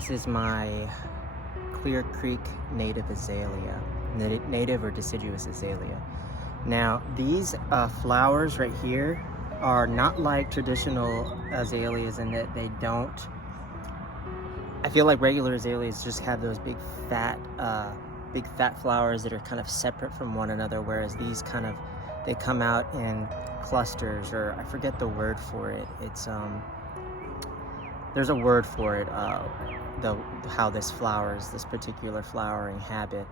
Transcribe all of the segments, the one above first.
This is my Clear Creek native azalea, native or deciduous azalea. Now these flowers right here are not like traditional azaleas in that they don't, I feel like regular azaleas just have those big fat flowers that are kind of separate from one another, whereas these they come out in clusters, or I forget the word for it. It's there's a word for it, how this particular flowering habit,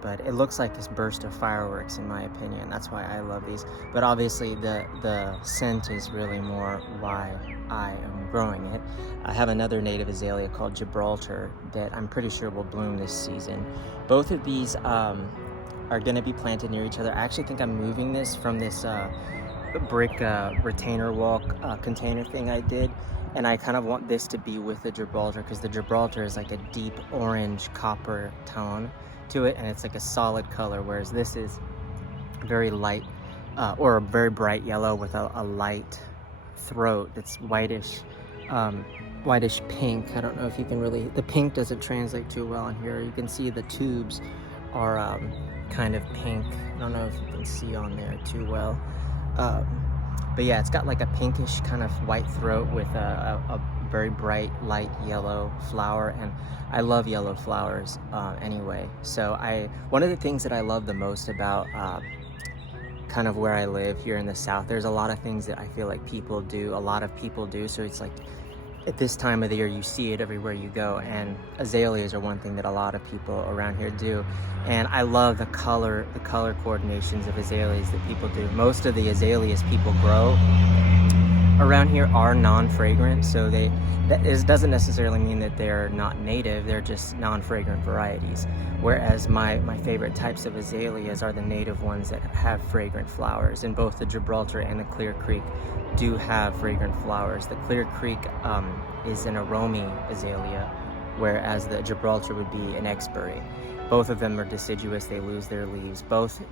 but it looks like this burst of fireworks in my opinion. That's why I love these, but obviously the scent is really more why I am growing it. I have another native azalea called Gibraltar that I'm pretty sure will bloom this season. Both of these are going to be planted near each other. I actually think I'm moving this from this brick retainer wall container thing I did, and I kind of want this to be with the Gibraltar, because the Gibraltar is like a deep orange copper tone to it, and it's like a solid color, whereas this is very light or a very bright yellow with a light throat that's whitish pink. I don't know if you can really, the pink doesn't translate too well in here. You can see the tubes are kind of pink. I don't know if you can see on there too well, but yeah, it's got like a pinkish kind of white throat with a very bright light yellow flower, and I love yellow flowers anyway. So one of the things that I love the most about kind of where I live here in the South, there's a lot of things that I feel like a lot of people do, so it's like at this time of the year you see it everywhere you go, and azaleas are one thing that a lot of people around here do. And I love the color coordinations of azaleas that people do. Most of the azaleas people grow around here are non-fragrant, so that doesn't necessarily mean that they're not native, they're just non-fragrant varieties. Whereas my favorite types of azaleas are the native ones that have fragrant flowers, and both the Gibraltar and the Clear Creek do have fragrant flowers. The Clear Creek is an aromi azalea, whereas the Gibraltar would be an expiry. Both of them are deciduous, they lose their leaves. Both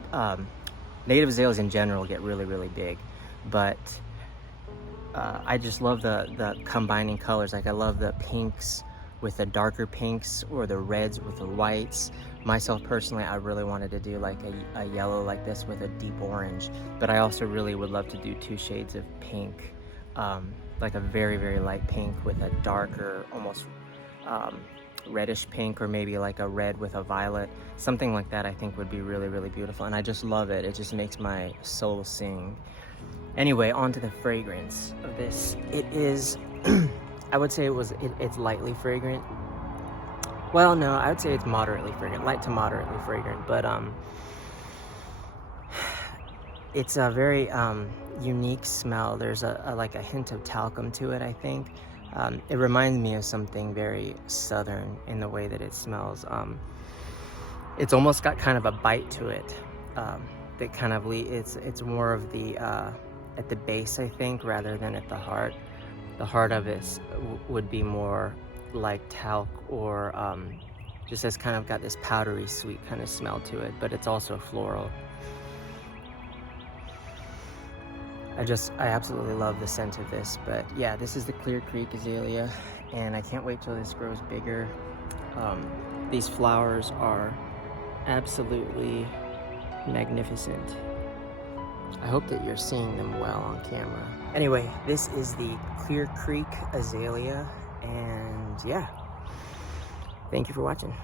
native azaleas in general get really, really big, but I just love the combining colors. Like I love the pinks with the darker pinks, or the reds with the whites. Myself personally, I really wanted to do like a yellow like this with a deep orange, but I also really would love to do 2 shades of pink, like a very, very light pink with a darker, almost reddish pink, or maybe like a red with a violet. Something like that I think would be really, really beautiful, and I just love it. It just makes my soul sing. Anyway, on to the fragrance of this. It is, I would say it's lightly fragrant. Well, no, I would say it's moderately fragrant, light to moderately fragrant, but it's a very unique smell. There's like a hint of talcum to it, I think. It reminds me of something very southern in the way that it smells. It's almost got kind of a bite to it. That kind of it's more of the at the base, I think, rather than at the heart. The heart of it would be more like talc, or just has kind of got this powdery sweet kind of smell to it, but it's also floral. I absolutely love the scent of this. But yeah, this is the Clear Creek azalea, and I can't wait till this grows bigger. These flowers are absolutely magnificent. I hope that you're seeing them well on camera. Anyway, this is the Clear Creek azalea, and yeah, thank you for watching.